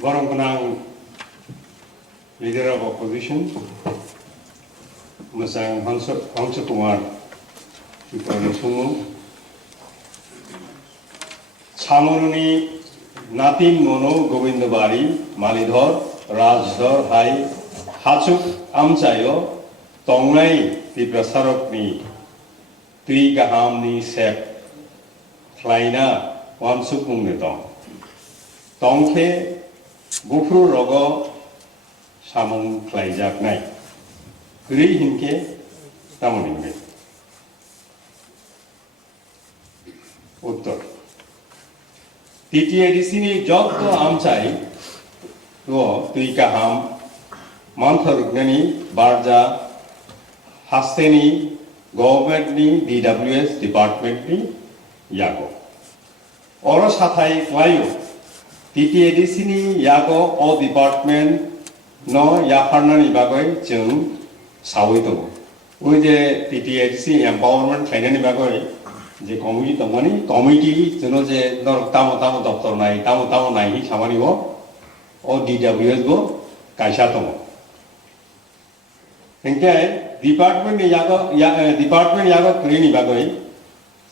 Borong Penang, Leader of Opposition, Masang Hansa Kumar, Tripurani Swngmungo, Chamoruni, Natin Mono, Govindabari, Malidhor, Rajdhor, Hai, Hachuk, Amchaio, Tonglai, Tiprasarokni, Tui Gahamni, Sep, Klaina, Swngmungo Tong. Tongke, Gufru Rogo, Samung Klaijak Nai. Gri Hinke, Tamuning. Uttar. TTADC ni job to Amchai, to Tui Gaham, Mantharugani, Barja, Hasteni, Government ni, DWS, Department ni, Yago. Oros Hathai Klayo. TTADC ni yago o department no yafarna ni bagoi jeng sawi to. Oi je TTADC empowerment khaina ni bagoi je committee tongani committee jono je nor tamo daftar nai tamo nai hi samani o DWS go kaisa tomo. Engke department ni yago kri ni bagoi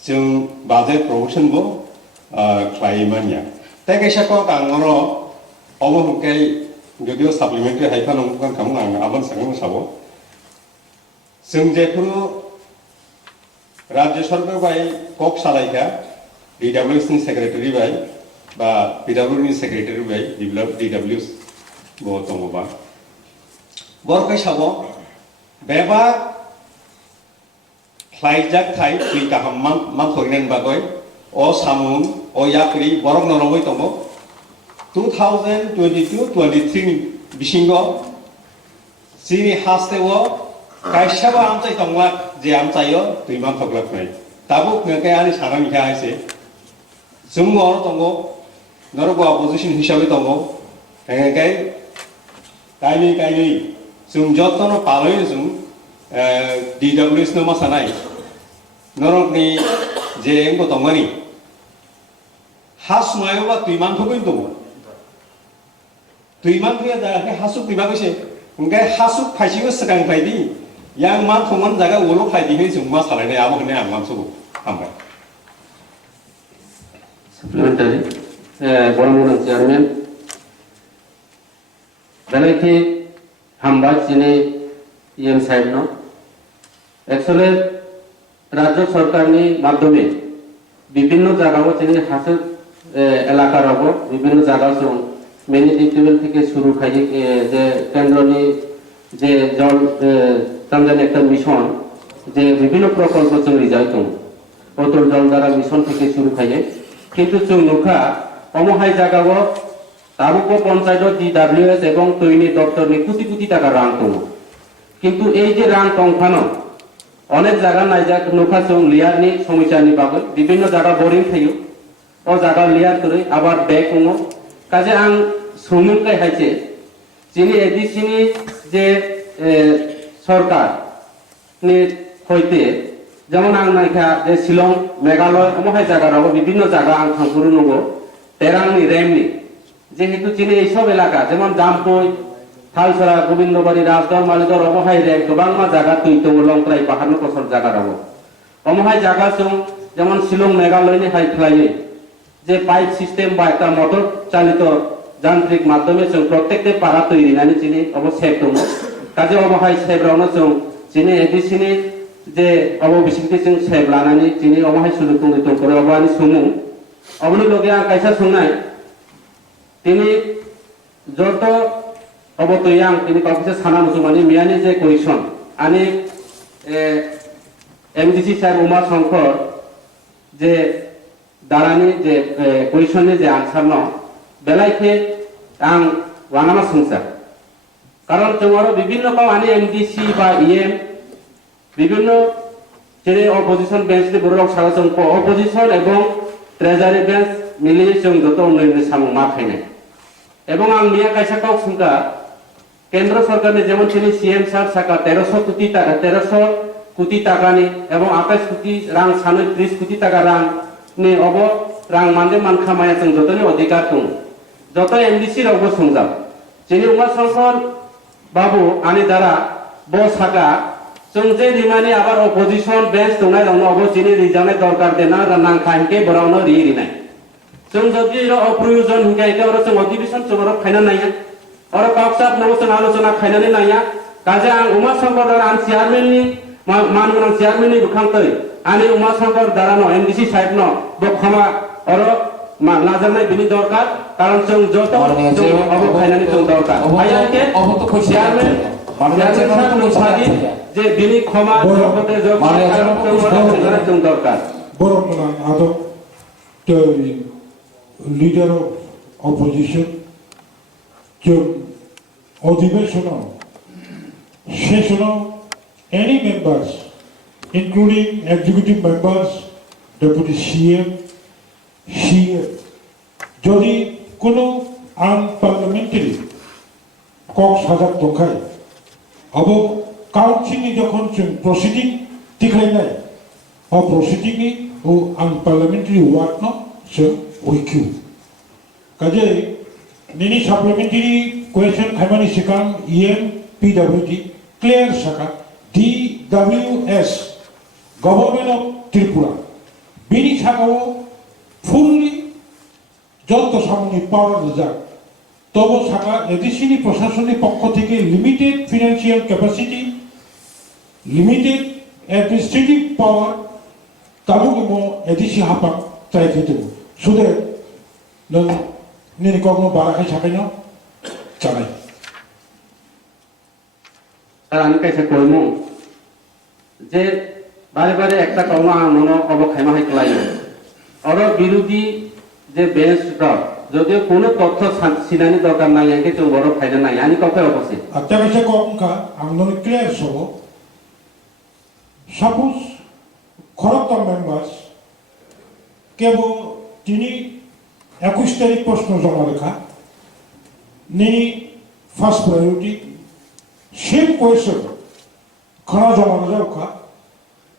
jeng budget provision go klaimanya. Tekesako kangoro obo hukei jodio supplementary haipan kan kamu ang aban sangung sabo जों जेफोरो राज्य सरकार bye कक सालायखा DWS नि secretary bye बा PW नि secretary bye DWS बो दङबा बरखाय साबो बेबा ख्लाइजाक थाइ थुइ गाहाम मान थरिनेन बागय ओ सामुं ओ याकरि बरक नरबै दङ 2022-23 बिसिंगो सिनि हास्तेवो कायसाबा आमचाय दंलाक जे आमचायो दुइमान थगलाकनाय दाबो नोंखाय आनि सानानिखा आइसे जोंबो दङ नरगो अपोजिशन हिसाबै दङ हेंगाय गायनि जों जतन पालय जों DWS नो मासानाय नरगनि जे एंगो दङनि हासुमायोबा दुइमान थगै दङ दुइमान थगै जायाखै हासु दुइमाखैसे ओंखाय हासु फाइसिबो सिगां फायदि yang man thongan jaga ulo khaidi he jungma salai abo hne ang man subu ambai supplementary Borong chairman belaki hamba chini em side no actually রাজ্য সরকার নি মাধ্যমে বিভিন্ন জায়গাও চিনি হাসে এলাকার হবো বিভিন্ন জায়গা মিউনিসিপ্যাল থেকে শুরু খাই যে কেন্দ্রনি যে জল তানজানি একটা মিশন যে বিভিন্ন প্রকল্প जों রিজাইতো বোতল জল দ্বারা মিশন থেকে শুরু খাইয়ে কিন্তু जों नुखा অমহাই জায়গাও তারুকো পঞ্চায়েত DWS এবং টুইনি দপ্তর নি কোটি কোটি টাকা রাং দङ কিন্তু এই যে রাং দংফানো অনেক জায়গা নাই যা नुखा जों লিয়ারনি সমস্যানি বাগৈ বিভিন্ন জায়গা বোরিং থাইयो ও জায়গা লিয়ার করে আবার ব্যাক দङ কাজে আं সুমুংকাই হাইছে যিনি এডিসিনি যে সরকার নি হইতে যেমন আং নাইখা যে শিলং মেঘালয় অমহাই জায়গারাও বিভিন্ন জায়গা আং থাংপুরু নগো তেরাংনি রেমনি যেহেতু চিনি এইসব এলাকা যেমন জামপুই থালসরা গোবিন্দবাড়ি রাজদর মালিদর অমহাই রেক গোবাংমা জায়গা তুইতো লংক্রাই পাহাড় কসর জায়গারাও অমহাই জায়গা যেমন শিলং মেঘালয়নি হাই ফ্লাইয়ে যে পাইপ সিস্টেম বা একটা মোটর চালিত যান্ত্রিক মাধ্যমে প্রত্যেকটা পাড়া তৈরি নানি চিনি অবশ্যই দङ কাজে অবহাই সাহেবরাवनो চিনি এডিসিনি যে অববিসিকতি সাহেব লানানি চিনি অবহাই সুলুক দङ করে অবানি সুমু অবনি লগে আं কাইসা सुंनाय তিনি যত অবতয়াং তিনি কাউকে সানা মুসলমানি মিয়ানি যে কোয়েশন আনি MDC স্যার উমা শঙ্কর যে দারানি যে কোয়েশনে যে আনসার ন বেলাইকে আं ওয়ানামা সংসার কারণ তোমারও বিভিন্ন কাম আনি MDC বা EM বিভিন্ন যে অপোজিশন বেঞ্চ নি বড় সারা অপোজিশন এবং ট্রেজারি বেঞ্চ মিলিয়ে যত উন্নয়নের সামুং মা খাইনে এবং আं মিয়া কাইসা কাউ সংকা কেন্দ্র সরকারের যেমন ছিল CM স্যার সাকা 1300 কোটি টাকানি এবং 28 কোটি রাং সানে 30 কোটি টাকা রাং নি অব রাং মানদে মান খামায়া যতনি অধিকার দङ যত এমডিসি রব সংজাব যিনি উমাশঙ্কর বাবু আনি দ্বারা ব সাকা जों जे रिमानि आबार अपोजिशन बेंच दंनाय दं अब जिनि रिजानाय दरकार देना नांखा हिंके बरावनो रिनाय जों जदि अप्रयोजन हिंके इके और जों अधिवेशन जों फाइना नाया और काउसाब नंगो जों आलोचना खायनानै नाया काजे आं उमाशंकर दारा आं चेयारमेननि मानगोनां चेयारमेननि बुखांतै आनि उमाशंकर दारानो एमडीसी साहेबनो बखमा और नाजानाय बिनि दरकार कारण जों जत जों अब फाइनानै जों दरकार आयाके चेयारमेन যে বিনি ক্ষমা জগতে যোগ দরকার বরং আদম the leader of opposition to অধিবেশন session any members including executive members deputy CM যদি কোনো unparliamentary কক সাজাক দখায় अब काउंसिल जखन जों प्रसिडिंग दिखायनाय और प्रसिडिंग ओ अनपार्लियामेंटारि वार्ड न जों ओइक्यू काजे निनि सप्लीमेंटारि क्वेश्चन खायमानि सिगां EM PWD clear Saka DWS government of Tripura बिनि सागाव फुल्ली যত সামনে পাওয়ার যায় তবে সাকা এডিসিনি প্রশাসনিক পক্ষ থেকে limited financial capacity limited administrative power তাবুগো এডিসি হাপাক চাইতে সুদে নং নিনি কখনো বারাখাই সাকাইনো জানাই আর আমি কাছে কইমু যে বারে বারে একটা কর্ম মনো অবখাইমা হাই ক্লাই আর বিরোধী যে বেঞ্চ যদিও কোনো তথ্য সিনানি দরকার নাই একে তো বড় ফায়দা নাই আনি কফে অবশ্যই আত্মবিশ্বাস কমকা আমননি ক্লিয়ার সব সাপোজ খরকম মেম্বার্স কেবল তিনি 21 তারিখ প্রশ্ন জমা লেখা নিনি ফার্স্ট প্রায়োরিটি সেম কোয়েশ্চন খরা জমা যাওকা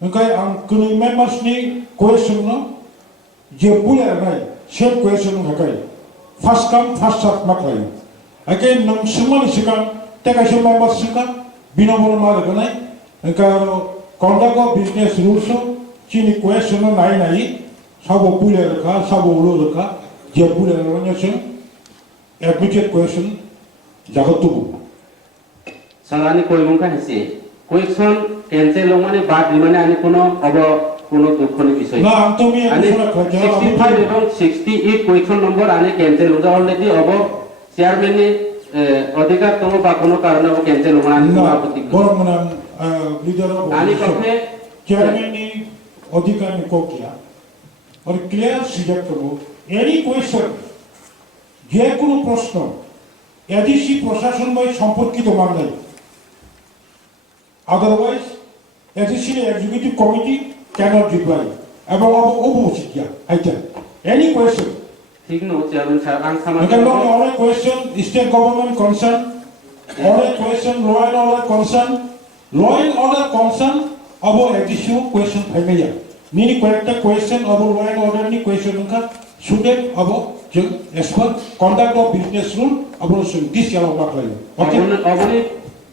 ওখানে আম কোন মেম্বার্স নি কোয়েশ্চন ন যে বুলার নাই সেম কোয়েশ্চন হাকাই First come, first serve maklayo. Again, nung sumali sikan, teka siya members sikan, binabolo maraganay. Kaya conduct of business rules, chini question na nai, sabo pula raka, sabo ulo raka, jia pula raka siya, admitted question, jagatubu. Salani koi mungka hasi, question cancel lomane bad limane ani kono abo কোনো দুঃখনি বিষয় না আমি 65 এবং 68 question নম্বর আনে cancel হতে already of চেয়ারম্যানে অধিকার তম বা কোনো কারণে অব ক্যান্সেল হওয়া আনি আপত্তি বরং মানে লিডার অফ আনি কফে চেয়ারম্যানে অধিকার নি কোকিয়া और क्लियर सिलेक्ट করব এনি কোয়েশ্চন যে কোনো প্রশ্ন এডিসি প্রশাসনময় সম্পর্কিত মামলায় otherwise ADC executive committee cannot reply about obochikia item any question ঠিক নো চেয়ারম্যান সাহেব আং সামা all question state government concern all question law and order concern about issue question phaimaya nini correct question about law and order ni question ka suited about as per conduct of business rule about this yellow baklay okay অবনি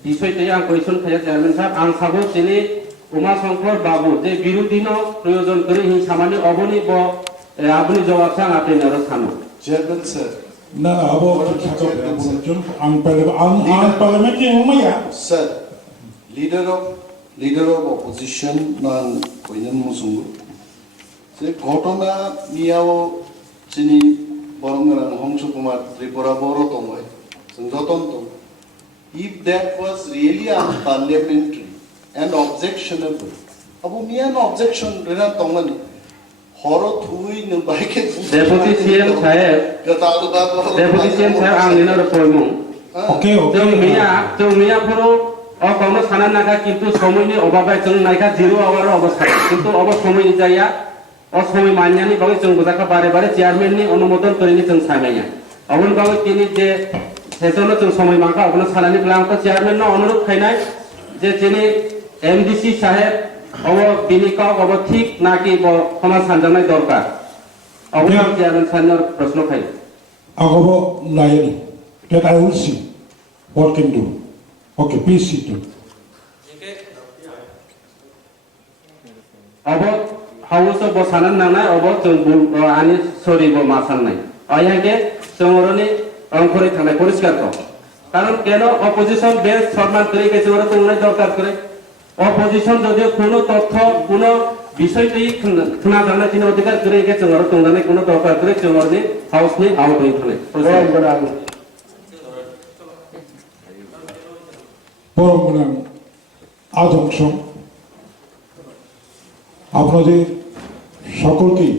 বিষয়তে আং question খায়া chairman সাহেব আং সাবো তিনি উমাশঙ্কর বাবু যে বিরোধী প্রয়োজন করে হি সামান্য অবনি আপনি জবাব চান আপনি আরো থানো চেয়ারম্যান স্যার না আবো আনপার্লামেন্টারি উমাইয়া স্যার লিডার অফ অপোজিশন নান কইনান মুসুঙ্গু যে ঘটনা নিয়াও যিনি বরংরাং হংস কুমার ত্রিপুরা বড় তময় যতন্ত if that was really unparliamentary and objectionable abu mian objection rena tongani horo thui no baike deputy CM saheb ang nina repormu okay jong miya puro o kono sana naga kintu somoy ni obabai jong naika 0 hour obostha kintu obo somoy ni jaya o somoy manyani bagai jong bojaka bare bare chairman ni অনুমোদন করিনি jong samaya abon bagai tini je সেজন্য জং সময় মাঙ্কা আপনা সালানি প্লাংকা chairman না অনুরোধ খাইনাই যে তিনি MDC সাহেব অব বিনিকা অব ঠিক নাকি ক্ষমা সানজানাই দরকার অবশ্যই চেয়ারম্যান সাহেবের প্রশ্ন খাই Agabo Lion, that I will see what can do. Okay, please sit down. अब हाउस बसानन नांनाय अब जों आनि सरि बो मासाननाय आयागे जोंरनि अंखरि थानाय परिष्कार को कारण केन अपोजिशन बेस सम्मान करे के जोंर तंगनाय दरकार करे अपोजिशन যদি কোনো তথ্য কোনো বিষয়টি খুনা জানার জন্য অধিকার করে के जोंर तंगनाय কোনো দরকার করে जोंरनि हाउसनि आउट হই थानाय পরমগণাং আদংশ আপনাদের সকলকেই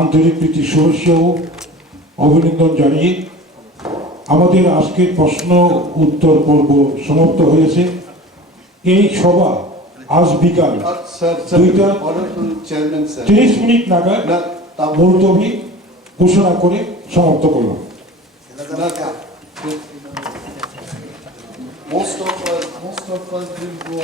আন্তরিক প্রীতি শুভেচ্ছা ও অভিনন্দন জানিয়ে আমাদের আজকের প্রশ্ন উত্তর পর্ব সমাপ্ত হয়েছে এই সভা আজ বিকাল 2:30 মিনিট নাগাদ মুলতবি ঘোষণা করে সমাপ্ত করলাম Most of us will go